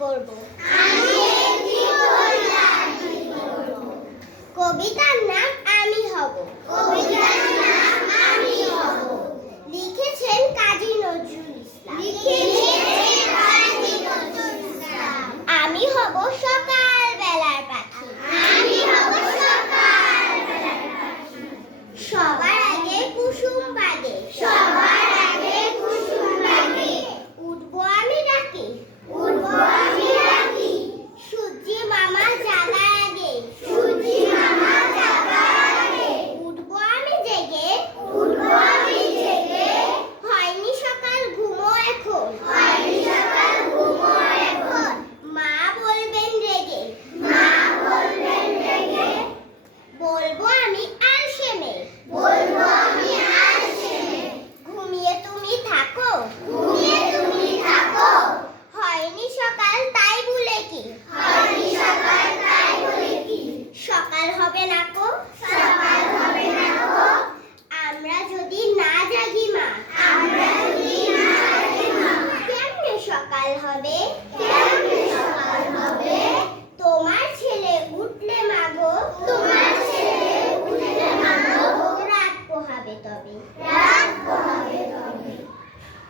করব। কবিতার নাম আমি হব। লিখেছেন কাজী নজরুল ইসলাম। আমি হব সকাল বেলার পাখি। সবার আগে কুসুম বাগে। উঠবো আমি ডাকি। সূর্যি মামা জাগার আগে। উঠবো আমি জেগে। হয়নি সকাল ঘুমো এখন। মা বলবেন রেগে। বলবো আমি আলসে মেয়ে। ঘুমিয়ে তুমি থাকো। হয়নি সকাল তাই বলে কি। সকাল হবে না কো। আমরা যদি না জাগি মা। কেমনে সকাল হবে।